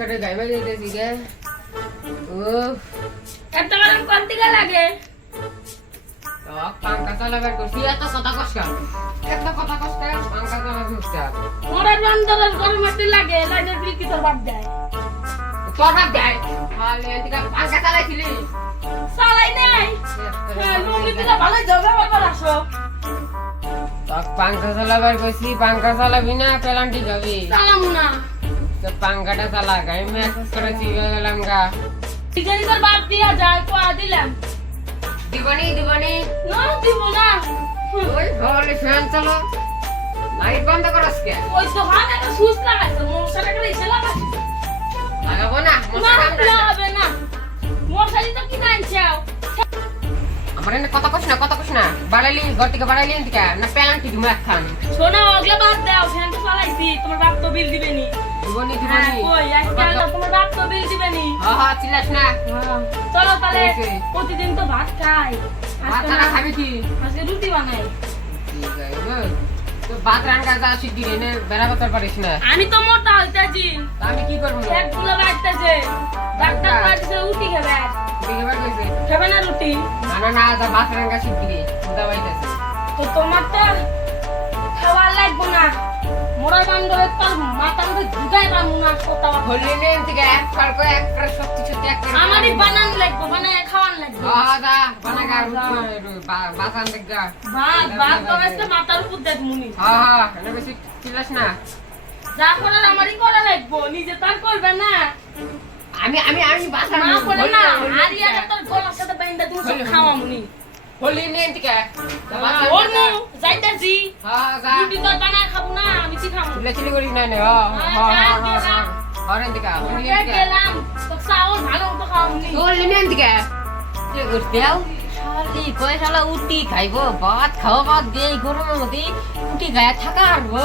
করে গাইবা দিতেছি গে ও এত গরম কোন দিকে লাগে পাঙ্কা চালাবার করছি। এত কথা কষ্ট এত কথা কষ্ট পাঙ্কা চালাবার করতে মোরা বান্দরের গরম এত লাগে লাইনের বিল কি তোর বাপ দেয়। তোর ভাব দেয়? তাহলে এদিকে পাঙ্কা চালাইছিলি? চালাই নাই। হ্যাঁ লুঙ্গি দিলে ভালো যাবে বাবার আসো তোর চালাবার করছি পাঙ্কা চালাবি না পেলান্টি খাবি চালামু না। তো পাঙ্কাটা চালা গাই মেসেজ করে চিবে গেলাম গা। ঠিকানি তোর বাপ দিয়া যায় কোয়া দিলাম। দিবনি দিবনি। না দিব না। ওই হলে ফ্যান চালো। লাইট বন্ধ করস কে ওই তো হাত একটা সুইচ লাগাইছে মশাটা করে লাগাইছে লাগাবো না মশা। লাগাবে না। মশারি তো কিনে আনছাও আমার এনে কথা কস না কথা কস না। বাড়াইলি ঘর থেকে বাড়াইলি থেকে না পেলান্টি তুমি একখান। শোনো ওগুলো বাদ দাও ফ্যান তো চালাইছি তোমার বাপ তো বিল দিবে নি দিবনি হ্যাঁ দিবনি কই? আজকে তোমার বাপ তো বিল দিবে হ্যাঁ হ্যাঁ চিল্লাস না। চলো তাহলে প্রতিদিন তো ভাত খাই। ভাত না- খাবি কি? আজকে রুটি বানাই। ঠিক আছে তো ভাত রান্না যা শিখবি রে নে বেড়া পারিস না? আমি তো মোটা হইতাছি। আমি কি করব? এক বাড়তেছে ডাক্তার খাবে। খাবে না রুটি। না না না যা ভাত রান্না রে তো তোমার তো খাওয়ার লাগবো না। মোড়া বান্ধবে তোর মাথা মধ্যে ঢুকাই পাবো না কোথা হলি নে থেকে এক কাল করে এক করে সত্যি সত্যি এক করে আমারই বানান লাগবো বানায় খাওয়ান লাগবো। হ্যাঁ দা বানা গা বাসান দেখ ভাত ভাত তো আজকে মাথার উপর দেখ মুনি। হ্যাঁ হ্যাঁ এটা বেশি চিল্লাস না। যা করার আমারই করা লাগবো নিজে তার করবে না। আমি আমি আমি বাসা না করে না আর ইয়াটা তোর গলার সাথে বাইন্দা তুমি খাওয়া মুনি হলি নে থেকে ওর মু যাইতাছি হ্যাঁ যা রুটি তো বানায় খাব না আমি কি খাব। চিল্লা চিল্লি করিস না নে হ্যাঁ হ্যাঁ হ্যাঁ নে থেকে গেলাম। তো চাউল ভালো মতো খাওয়া হলি শালি উটি খাইবো ভাত খাওয়া ভাত দিয়ে গরমের মধ্যে উটি গায়ে থাকা হারবো।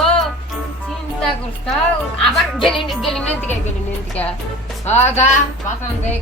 চিন্তা করতাও আবার গেলি গেলি নে থেকে গেলি নে থেকে হ্যাঁ যা বাসান দেখ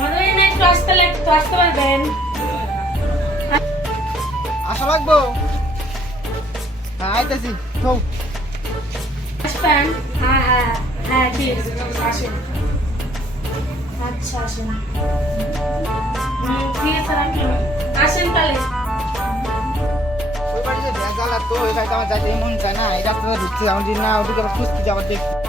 আমাদের একটু আসতে একটু আসতে পারবেন। আসা লাগবো? হ্যাঁ আইতেছি কও আসবেন? হ্যাঁ হ্যাঁ হ্যাঁ ঠিক আছে আসেন। আচ্ছা আসেন। ঠিক আছে রাখলাম। আসেন তাহলে। ওই বাড়িতে ভেজাল আর তো ওই বাড়িতে আমার যাইতে মন চায় না এই রাস্তাটা ঢুকতে আমার না ওদিকে আবার সুস্থি যাবার দেখছি।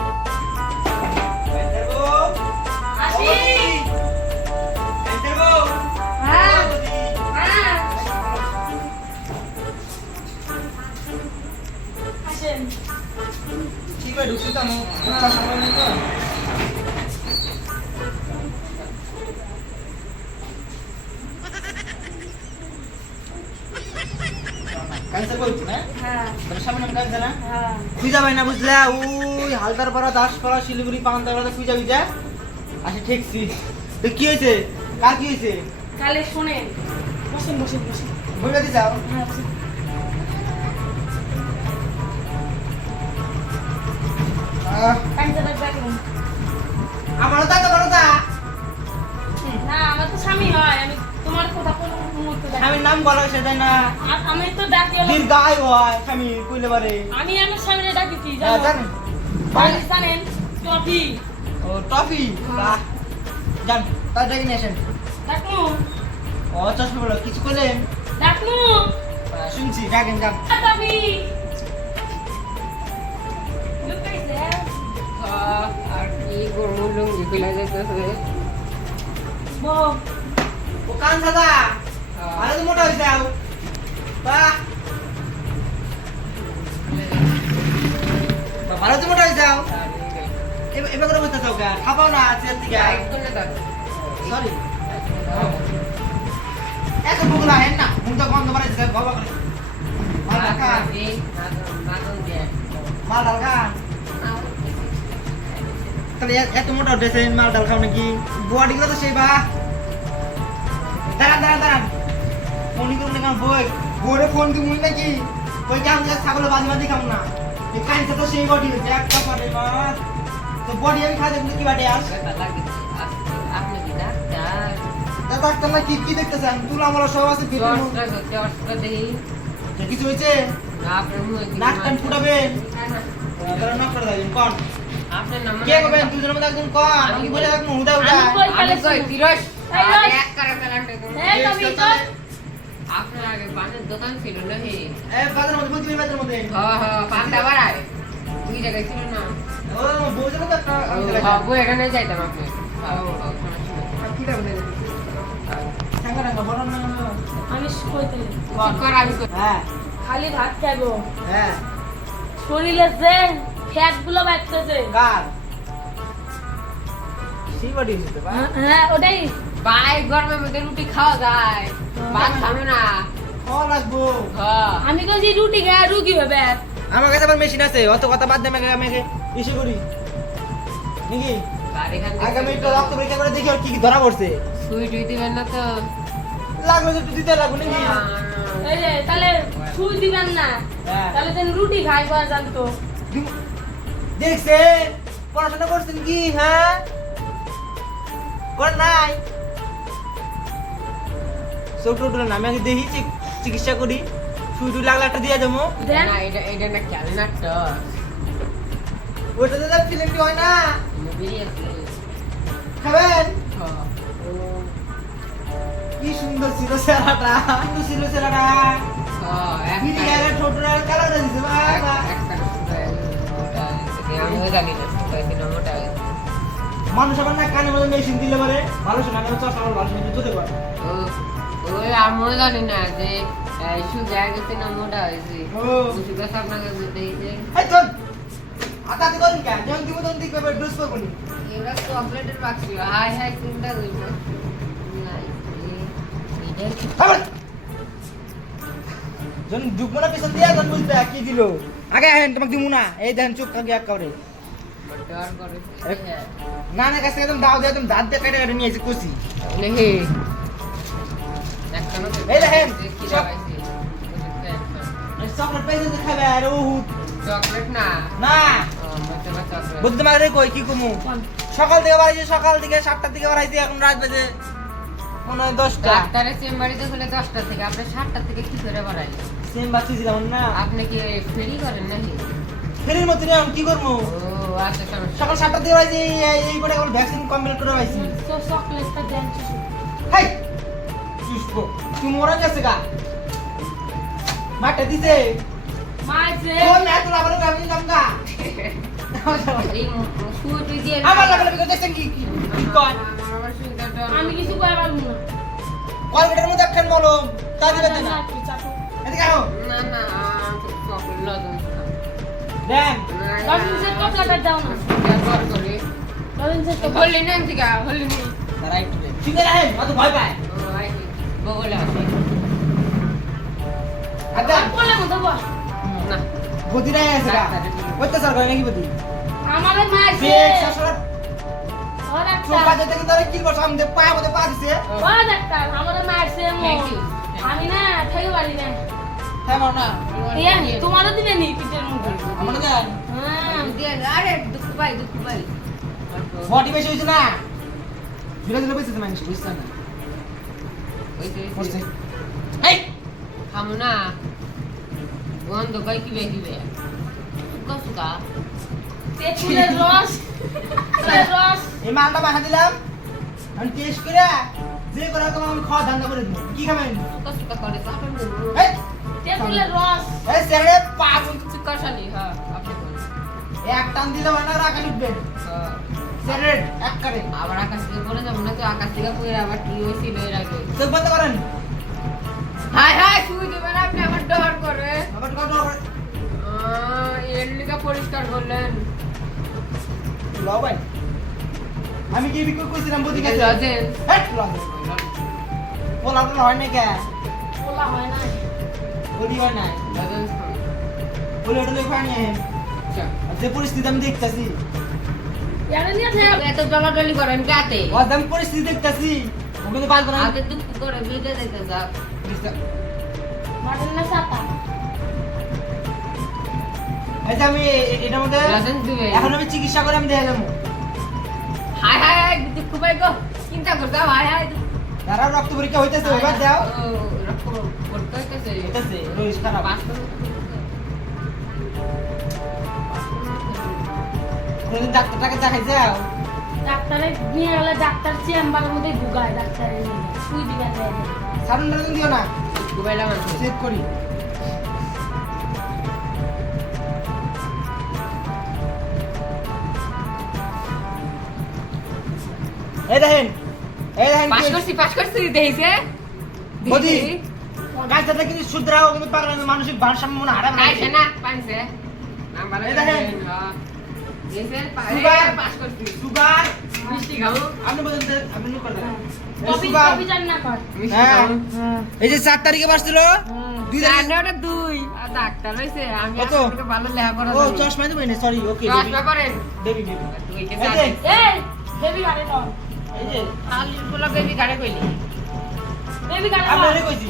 ওই দাসপাড়া শিলিগুড়ি খুঁজা ঠিকছি। তো কি হয়েছে? কার কি হয়েছে? কালে শোনেন। বসেন বসেন বসেন। বলে যাও হ্যাঁ বসেন। আহ, কাঞ্চনা দেখুন আমারও তা তোমারও না আমার তো স্বামী হয় আমি নাম বলা হয়েছে তাই না? আমি তো ডাকি দিন গাই হয় স্বামী কইলে পারে। আমি আমার স্বামীরে ডাকিছি জানেন? জানেন? টপি ও টফি? জান তার ডেকে নিয়ে আসেন। ডাকু ও চশমা বলো কিছু করলেন? ডাকু শুনছি ডাকেন যান। টপি হ্যাঁ, আর কি করব লুঙ্গি খুলে যেতেছে ও কান দাদা মোটা হয়েছে আও বাহ বাহ, ভালো তো মোটা হয়েছে আও এবার করে বলতে চাও গা খাবাও না চেয়ার থেকে সরি এত ভুল হেন না। তো গন্ধ বাড়াইছে বাবা করে। মাল ঢাকা মাল ঢাকা তাহলে এত মোটা উঠেছেন মাল ডাল খাও নাকি? বডি গুলো তো সেই বা। দাঁড়ান দাঁড়ান দাঁড়ান। ফোনই করুন না বই বইরে ফোন কি মুই নাকি? ওই যে আমি ছাগল বাজি বাজি খাম না। এই কাইনটা তো সেই বডি একটা পারে মা। তো বডি আমি খাই দেখুন কি বাটে আস? আপনি কি ডাক্তার ডাক্তার না কি কি দেখতেছেন তুলা মালা সব আছে দেখি কিছু হয়েছে? না আপনার মুখে নাক? ফুটাবেন করে দেবেন কোন। কে করবেন দুজনের মধ্যে একজন কোন? আমি বলে একদম হুদা হুদা আমি কই- আমি কই তিরস এই। এক করে চল আপনার আগে পানের দোকান ছিল না হে এ বাজার মধ্যে বাজার মধ্যে। দুই জায়গায় ছিল না। ও তো একটা আমি এখানে যাইতাম আপনি। হ্যাঁ। হ্যাঁ। খালি ভাত খাব হ্যাঁ। শরীরে যে ফ্যাটগুলো বাড়তেছে বা হ্যাঁ ওটাই। ভাই গরমের মধ্যে রুটি খাওয়া যায়। ভাত খাবে না। লাগবো। হ্যাঁ। আমি কইছি রুটি খায় রুগী হবে। আমার কাছে আবার মেশিন আছে অত কথা বাদ আমাকে আমাকে ইসে করি। নাকি? আর এখান আগে আমি একটু থেকে রক্ত পরীক্ষা করে দেখি কি কি ধরা পড়ছে। সুই টুই দিবেন না তো। লাগবে তো দিতে লাগবে নাকি? এই যে তাহলে সুই দিবেন না। হ্যাঁ। তাহলে তেন রুটি খাই পাওয়া জানতো। দেখছে পড়াশোনা করছেন কি হ্যাঁ? কর নাই? ছোট ছোট না আমি আগে দেখি চিকিৎসা করি। সুই টুই লাগলে একটা দিয়ে দেবো। না এটা এটা না দিলে ফিল্মটি হয় না? খাবেন? হ্যাঁ কি সুন্দর ছিল সেরাটা ছিল সেরাটা একটা মানুষ আবার না কানে মধ্যে মেশিন দিলে পারে ভালো শোনা কেন চশমা আমার ভালো শোনা জুতে পারে। ওই আমিও জানি না যে সুগার গেছে না মোটা হয়েছে। সুগার হয়েছে এই তোর আতাতে করেন কেন যখন দিব তখন দিকে ডোজ করব নি। এবার চকলেটের বাক্স হাই হাই কোনটা হইল? আবার যখন না পিছন দিয়ে তখন বুঝতে কি দিল? আগে হেন তোমাকে দিব না। এই দেখেন চুপ কাকে এক করে। না না কাছে একদম দাও দিয়ে একদম দাঁত দিয়ে কেটে কেটে নিয়েছে কুচি নেহি। এই দেখেন, কি চকলেট খাবে আর ও চকলেট না। না। বুঝতে পারে কই কি কমু? সকাল থেকে বাড়াইছে সকাল থেকে সাতটার থেকে বাড়াইছে এখন রাত বাজে মনে হয় দশটা। ডাক্তারের চেম্বারিতে খুলে দশটা থেকে আপনি সাতটা থেকে কি করে বাড়াইলেন? সেম বাচ্চা ছিলাম না। আপনি কি ফেরি করেন নাকি? ফেরির মতো নিয়ে আমি কি করব? ও আচ্ছা সকাল সাতটার থেকে বাড়াইছে এই- করে এখন ভ্যাকসিন কমপ্লিট করে পাইছি তো চকলেটটা দেন হাই! চুষবো তুই মরে গেছে গা মাঠে দিছে মাঝে ও না তোলা বলে আমি কামগা এই সুই টুই দিয়ে আমার লাগলে বিকজ দেখছেন কি কি কি কয় আমার সুগারটা আমি কিছু কই পারব না কলগেটের মধ্যে একখান মলম তা দিবে তো না চাটু, চাটু। এদিকে আও না না চকলেট লজেন্স দেন লজেন্সের চকলেটটা দাও না ব্যবহার করি লজেন্সের চকলেট হলি না থেকে হলি নি রাইট ঠিক আছে রাহেন অত ভয় পায় ও আই বগলে আছে আর বলে মতো বল না। গতি আছে গা অত্যাচার করে নাকি গতি আমারে শাসরা মো Thank you. আমি না থেকে পারি না মার না তোমারও দিবে নি পিঠের মুখে আমার দেন হ্যাঁ। আরে দুঃখ পাই দুঃখ পাই। বডি বেশি হইছে না। ধীরে ধীরে বেশি মানুষ বুঝছ না। করছে এই! খামু না। বন্ধ কই কিবে কিবে? সুকা সুকা তেঁতুলের রস। তেঁতুলের রস। এই মালটা মাখা দিলাম। আমি টেস্ট করে যে করে তোমার আমি খাওয়া ধান্দা করে দিই কি খাবেন? সুকা সুকা করে এই! তেঁতুলের রস। এই স্যারে পা পর্যন্ত সুকা শালি হ্যাঁ আপনি এক টান দিলে না আকাশ উঠবে হ্যাঁ। স্যারে এক করে আবার আকাশ থেকে পড়ে যাব না তো আকাশ থেকে পড়ে আবার কি হয়েছিল এর আগে চোখ বন্ধ করেন হাই হাই শুই দেবেন আপনি আমার ডর করে আবার কত করে আহ, এর লিগা পরিষ্কার করলেন লাও ভাই আমি কি বিক্রি করছিলাম বুঝি গেছে লজেন্স হেট লজ পোলা পোলা হয় না কে বলা হয় না বলি হয় না লজেন্স বলে ওটা লেখা নিয়ে আচ্ছা। যে পরিস্থিতি আমি দেখতেছি। পরিস্থিতি দেখতেছি আমি এটার মধ্যে এখন আমি চিকিৎসা করে আমি দেখে যাব হাই হাই দুঃখ পাই গো। চিন্তা করতে হাই হাই তারা রক্ত পরীক্ষা হইতেছে ওইবার দাও। রক্ত পড়তে হইতেছে। হইতেছে রোজ খারাপ। ডাক্তারটাকে দেখাই যাও। ডাক্তারে নিয়ে গেলে ডাক্তার চেম্বারের মধ্যে ঢুকায় ডাক্তারে। সুই দিবে সারুন দিও না। দুবাইলা মানুষ। চেক করি। এই দেখেন এই দেখেন পাস করছি পাস করছি দেখিছে। বদি। গাছটা কিন্তু মানুষের ভারসাম্য মনে হারাবে না পাইছে নাম্বার এই দেখেন। সুগার। সুগার। মিষ্টি খাও আপনি বলেন যে আপনি এই হ্যাঁ। এই যে চার তারিখে বাসছিল? দুই তারিখে দুই। ডাক্তার হইছে আমি আপনাকে ভালো লেখাপড়া ও চশমা দেবেন সরি ওকে চশমা করেন। বেবি বেবি তুই কে এই এই বেবি গাড়ি লন। এই যে। খালি পোলা বেবি গাড়ি কইলি। বেবি গাড়ি আমি কইছি।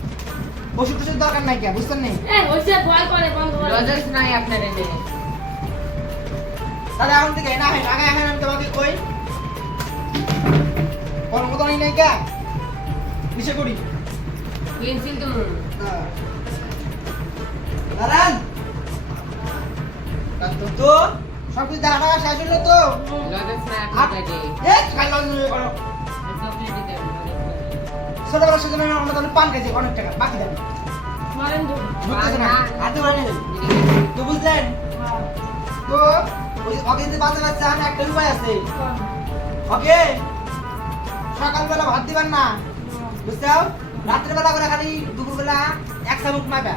ওষুধ টষুধ দরকার নাই কে বুঝতেন নাই ভয় করে বন্ধ করে লজেন্স নাই আপনার এনে তাহলে এখন থেকে না হয় আগে এখন আমি তোমাকে কই? কোন মতো নাই কে? নিচে করি? পেন্সিল তো দাঁড়ান। তো। সব কিছু দেখা শেষ হলো তো? লজেন্স নাই খাইলাম ছোটবেলার সাথে আমি আমরা পান খাইছি অনেক টাকা বাকি দেন। হাতে তো বুঝলেন? তো ওই ওকে যদি বাঁচা বাচ্চা আমি একটা উপায় আছে। ওকে সকালবেলা ভাত দিবেন না বুঝছ? রাত্রেবেলা করে খালি দুপুরবেলা এক চামচ মাইবা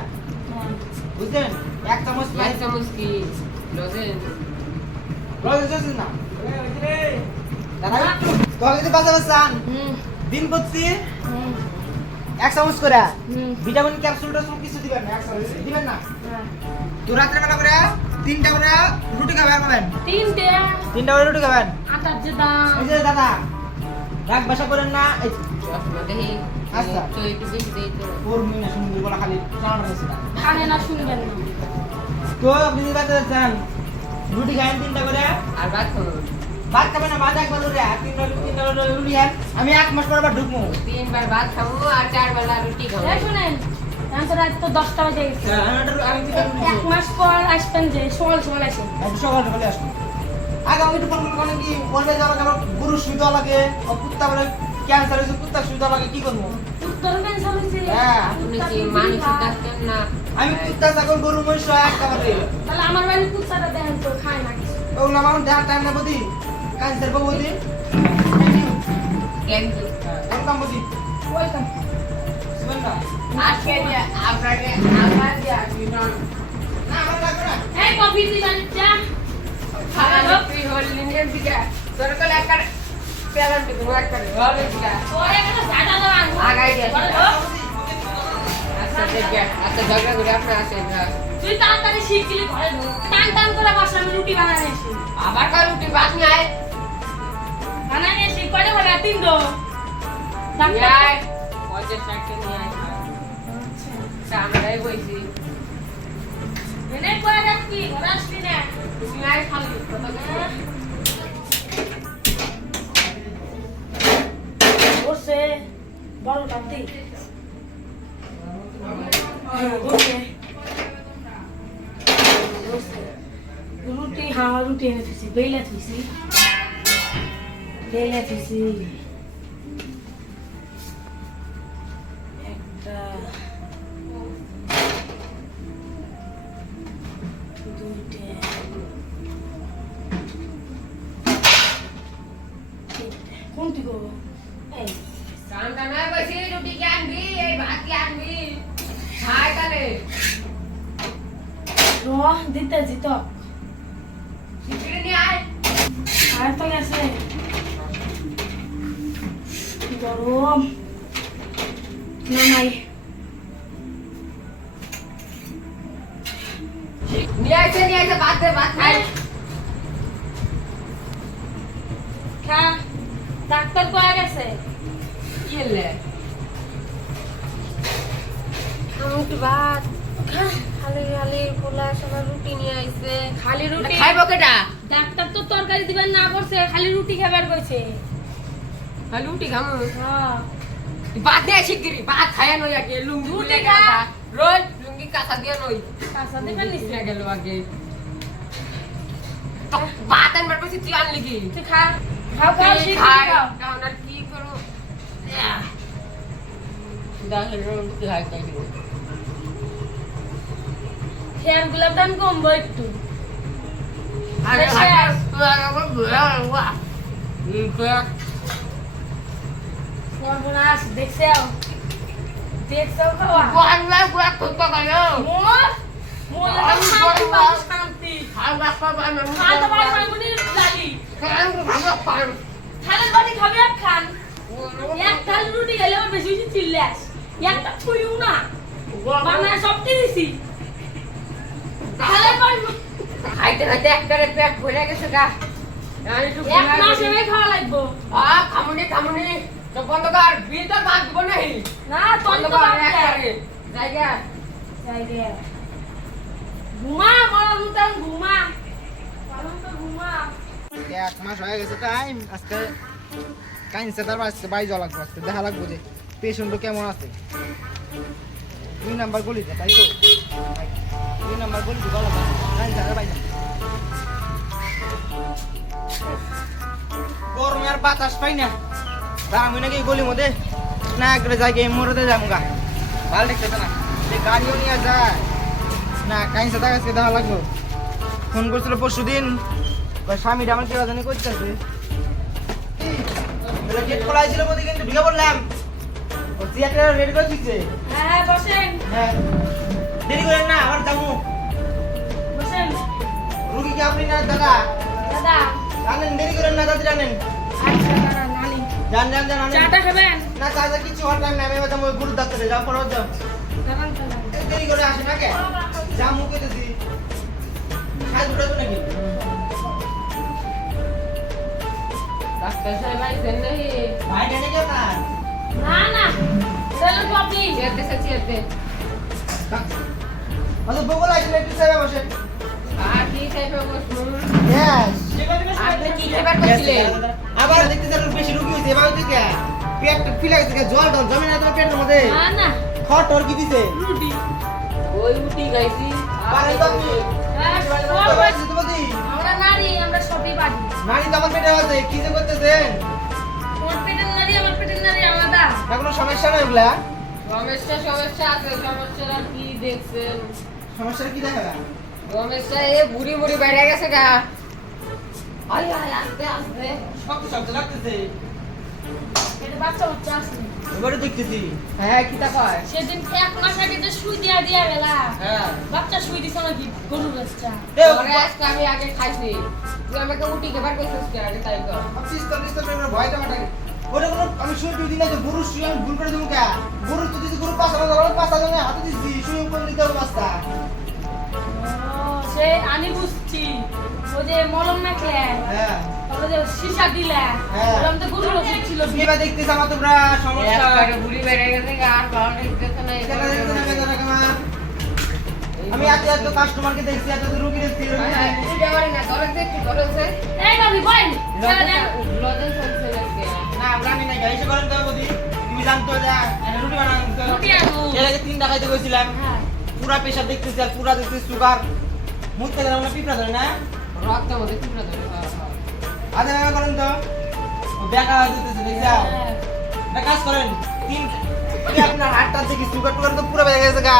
বুঝলেন? এক চামচ এক চামচ কি? লজেন্স লজেন্স না। দাদা তোকে যদি বাঁচা বাচ্চান হুম। দিন প্রতি এক চামচ করে। ভিটামিন ক্যাপসুল টাপসুল কিছু দিবেন না এক চামচ দিবেন না? হ্যাঁ। তো রাত্রেবেলা করে তিনটা করে রুটি খাবেন খাবেন। তিনটে। তিনটা করে রুটি খাবেন। আটার যে দাম। এই যে দাদা রাগ বাসা করেন না এই দেখি আচ্ছা। তো একটু বেশি দেই তো ওর মুই সুন্দর বলা খালি চালানো হয়েছে না না শুনবেন তো আপনি যদি চান রুটি খাবেন তিনটা করে। আর বাদ করুন ভাত খাবেন না ভাত একবার রুটি আর তিনটা করে রুটি খান আমি এক মাস পর আবার ঢুকবো। তিনবার ভাত খাব আর চার বেলা রুটি খাব। শুনেন তো দশটা বাজে গেছে। হ্যাঁ, আমি একটা- আমি তিনটা রুটি এক মাস পর আসবেন যে সকাল সকাল আসেন। সকাল সকালে আসব। আগে আমাকে একটু ফোন করে কি বলবে যে আমার গরু সুবিধা লাগে ও কুত্তা বলে ক্যান্সার হয়েছে কুত্তা সুবিধা লাগে কি করব? হ্যাঁ, আপনি কি মানুষ থাকতেন না? আমি কুত্তা ছাগল গরু মহিষ করে তাহলে আমার বাড়ির কুত্তাটা দেখেন তো খায় না ওগুলো আমার দেখার টাইম না বুঝি? গেছে। বলো। তো, আচ্ছা আচ্ছা ঝগড়া করে আপনার আসেন তুই তাড়াতাড়ি শিখলি ঘরে টান টান করে বসে আমি রুটি বানাই আবার কার রুটি? বাদ নাই বানাই নিয়েছি কয়টা করে তিন দো দাম কত? যাই পঞ্চাশ টাকা নিয়ে আয় আমরাই বইছি এনে করে যাচ্ছি ঘরে আসবি না তুমি আয় খালি কত করে বসে বড় বসে। রুটি হ্যাঁ রুটি এনে থুইছি বেলে থুইছি বেলে থুইছি একটা। দুইটা। কোনটি করব এই। কামটা নয় বসি রুটি কি আনবি? এই ভাত কি আনবি? খাই তাহলে। র দিতেছি তো। খিচুড়ি আয়। আর তো গেছে। গরম? নামাই নিয়ে আসে নিয়ে আসে ভাত দে ভাত খাই খা ডাক্তার পাওয়া গেছে? কি হলে একটু ভাত। খালি খালি পোলা সবাই রুটি নিয়ে আইছে। খালি রুটি খাইব কেটা ডাক্তার তো তরকারি দিবেন না করছে খালি রুটি খাবার কইছে। খালি রুটি খামু শিগগিরি ভাত খায় নই আগে লুঙ্গি। গেল রোজ লুঙ্গি কাঁচা দিয়ে নই কাঁচা দিবেন নিছে নিচে গেল আগে তো ভাত আনবার বসে তুই আনলি কি তুই খা খাও খাও তুই শিখি খাই খাও এখন আর কি করো দেখেন রুটি খাই খাই দিব খেয়ার গোলাপ দাম কমবো একটু আরে বেশি ভাই আর। তুই আমার ঘুরে আনবা সর্বনাশ দেখছে দেখছ শান্তি থালের বাড়ি খাবে খান এক থাল রুটি খেলে আমার বেশি বেশি চিল্লাস একটা না। বাংলা সবটি দিছি। থালের বাড়ি খাইতে খাইতে একবারে পেট ভরে গেছে গা। এক মাস এনে খাওয়া লাগবো। আ খামুনি খামুনি। তো বন্ধ কর বিল তো ভাগ নাই না বন্ধ কর বাপরে একবারে জায়গা জায়গা ঘুমা মরণ মতন ঘুমা। পালন তো ঘুমা। এক মাস হয়ে গেছে টাইম আজকে কাইনছে তারপর আজকে বাড়ি যাওয়া লাগবে আজকে দেখা লাগবে যে পেশেন্টও কেমন আছে। দুই নাম্বার গলিতে তাই তো? দুই নাম্বার গলিতে ভালো কাইনছে আর বাতাস পাই না। দাঁড়ামি নাকি গলির মধ্যে না একবারে যাই গিয়ে মরতে যাব গা। ভালো দেখতেছে না। যে গাড়িও নিয়ে যায়। না কাইনছে তার কাছে দেখা লাগবে। ফোন করছিল পরশু দিন স্বামীটা আমার কেউ জানি করতেছে গেট খোলা ছিল বলতে কিন্তু ঢুকে পড়লাম। চেয়ারটা রেডি করে দিচ্ছে হ্যাঁ হ্যাঁ বসেন। হ্যাঁ। দেরি করেন না আমার যাব। বসেন। রুগী কি আপনি না দাদা? দাদা। জানেন দেরি করেন না দাদি জানেন আচ্ছা। দাদা জান জান আনেন। চাটা খাবেন? না চাচা কিছু হওয়ার টাইম নেই আমি এবার যাব গুরু ডাক্তারে যাও পরে যাও। এই দেরি করে আসে না কে? যা মুখ কেটেছি খাই দুটো তো নাকি? ডাক্তার সাহেব আইছেন নাকি? ভাই জানে কেউ না। না না চলো তো আপনি। চেয়ারতে সে চেয়ারতে অত বগল আসলে একটু সেবা বসে আর কি খাইবে বসুন ইয়েস আপনি কি খাইবার করছিলেন? আবার দেখতে বেশি রুগী হয়েছে এবার দেখে পেট ফিলে গেছে জল টল জমে না তোমার পেটের মধ্যে? না না। খট টর কি দিছে? রুটি। ওই উঠি গাইছি বাড়ি তো আপনি তো সব বাড়ি তো বলছি আমরা নারী আমরা সবই পারি নারী তো আমার পেটে আছে কি যে করতেছেন? তোমার পেটের নারী আমার পেটের নারী আলাদা। না কোনো সমস্যা নয় ওগুলা? সমস্যা সমস্যা আছে সমস্যাটা কি দেখছেন? সমস্যা কি দেখা সমস্যা এ বুড়ি বুড়ি বাইরে গেছে গা। আয় আয় আস্তে আস্তে শক্ত শক্ত লাগতেছে এটা বাচ্চা বাচ্চা আছে এবারে দেখতেছি হ্যাঁ কি তা কয় সেদিন এক মাস আগে যে সুই দিয়া দিয়া গেলা হ্যাঁ বাচ্চা সুই দিছে নাকি গরুর বাচ্চা ওরে আজকে আমি আগে খাইছি তুই আমাকে উঠি খেবার কইছিস কি আগে তাই কর পিস্তল পিস্তল করে ভয়টা মাটাকে ওটা কোনো আমি শুয়ে টুই দিলাই তো গরু শুয়ে আমি ভুল করে দেবো কে গরু তো দিছি গরু পাঁচটা ধরো পাঁচটা জনে হাতে দিছি শুয়ে উপরে দিতে হবে ও, সে আমি বুঝছি। ওই যে মলম মাখলে হ্যাঁ। তারপরে যে সীসা দিলে হ্যাঁ। ওরম তো গরুর ওষুধ ছিল। এবার দেখতেছি আমার তোমরা? সমস্যা। একবারে বুড়ি বাইরে গেছে আর ভালো দেখতেছে না এখানে দেখতে না বেদনা কেমন? আমি এত এত কাস্টমারকে দেখছি এত এত রুগী দেখছি রুগী হ্যাঁ, দেখছি। বুড়ি না ধরে দেখি ধরেছে এই বাবি বল ছেড়ে চলছে না আমরা আমি নাই গাইছে করেন তো বদি তুমি জানতো যে রুটি বানান রুটি আনো। এর আগে তিন টাকাইতে কইছিলাম হ্যাঁ। পুরা পেশা দেখতেছি আর পুরা দেখতেছি সুগার মুখ থেকে আমরা পিঁপড়া ধরে না? রক্তের মধ্যে টুকরা ধরে হ্যাঁ, হ্যাঁ। করেন তো। বেকা হয়ে দিতেছে দেখছাও হ্যাঁ। একটা কাজ করেন তিন আপনার হাতটা দেখি সুগার টুগার তো পুরো বেড়ে গেছে গা?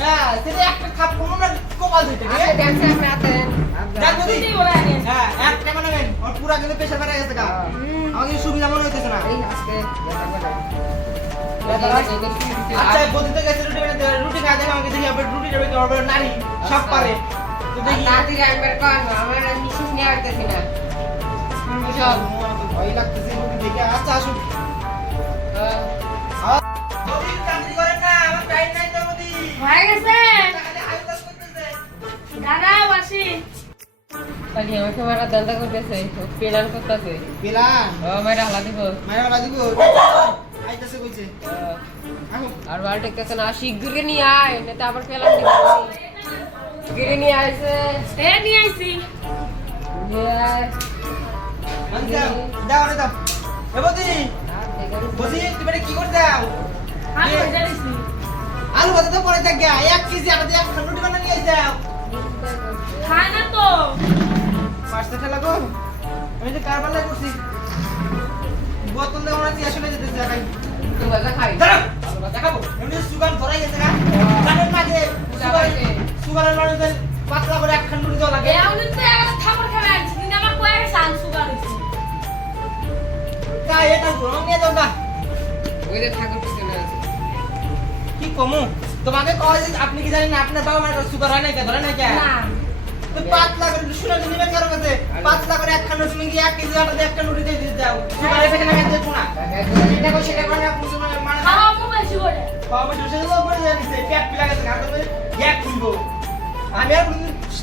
হ্যাঁ একটা খাপ কোনো না কপাল দিতে। দেখ হ্যাঁ একটা বানাবেন পুরা কিন্তু প্রেশার বেড়ে গেছে গা। আমার সুবিধা মনে হইতেছে না। আচ্ছা বদিতে গেছে রুটি বানাতে রুটি দেখে আমাকে দেখি আবার রুটি করবে নারী? সব পারে। তো দেখি। কর না, আমার নেওয়া হইতেছে না। সব। ভয় লাগতেছে রুটি দেখে। আচ্ছা আসুন। আমার আমাকে মারা দান্দা করতেছে, পেলান করতেছে। পেলান? ও, আমার হালা দিব। মায়ের বেলা দিব? আর না, শিগগিরি নিয়ে আয়, আবার পেলান দিব। নিয়ে আইছে। এ নিয়ে আইছি। নিয়ে আয়। দাও দাও। এ বদি। বদি তুমি কি করতে দাও আমি যাইছি আলু ভাজা তো পরে থাক গা এক কেজি আটা এক খান রুটি বানা নিয়ে যাও। খায় না তো। পাঁচটা ঠেলা গো। আমি যে কারবার করছি। বোতল তিয়া যেতে চাই। তুই ভাজা খাই। দাঁড়াও। আলু ভাজা খাব এমনি সুগার ধরাই গেছে না জানেন না যে সুগার সুগারের মানুষের পাতলা করে এক খান দেওয়া লাগে। এ আমি তো একটা খাবার খাবে কিন্তু আমার কয়ে গেছে আন সুগার তা এটা গরম নিয়ে যাও না। ওই যে ঠাকুর পিছনে আছে। কি কমু? তোমাকে কয় যে আপনি কি জানেন না আপনার বাবা মায়ের সুগার হয় না কে ধরে না। কে না পাতলা করে শুনে তো নিবেন কারও কাছে। পাতলা করে এক খান রুটি গিয়ে এক কেজি আটা দিয়ে এক খান রুটি দিয়ে দিয়ে দাও। সুগার এসে না খেতে না। মানে খাওয়া মু বেশি করে বাবা বসে তো মরে যাচ্ছে পেট পিলা গেছে ঘাটে তো গ্যাপ খুলবো আমি আর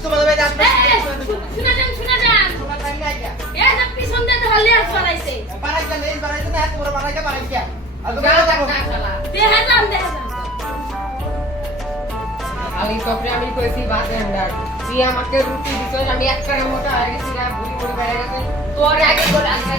তোমাদের বাড়িতে আসব শুনে যান শুনে যান তোমার টাইম নাই গিয়া এ যে পিছন দিয়ে ধরলে আস বাড়াইছে না এত বড় বাড়াই গিয়া আর তো যাও, বেলা থাকো যাও, শালা। দেখা যান দেখা যান। আলি কপরে আমি কইছি বাদে আন্ডার তুই আমাকে রুটি দিছস আমি এক করে মোটা হয়ে গেছি না বুড়ি বুড়ি বেড়ে গেছে। তোর আগে বলে আজকে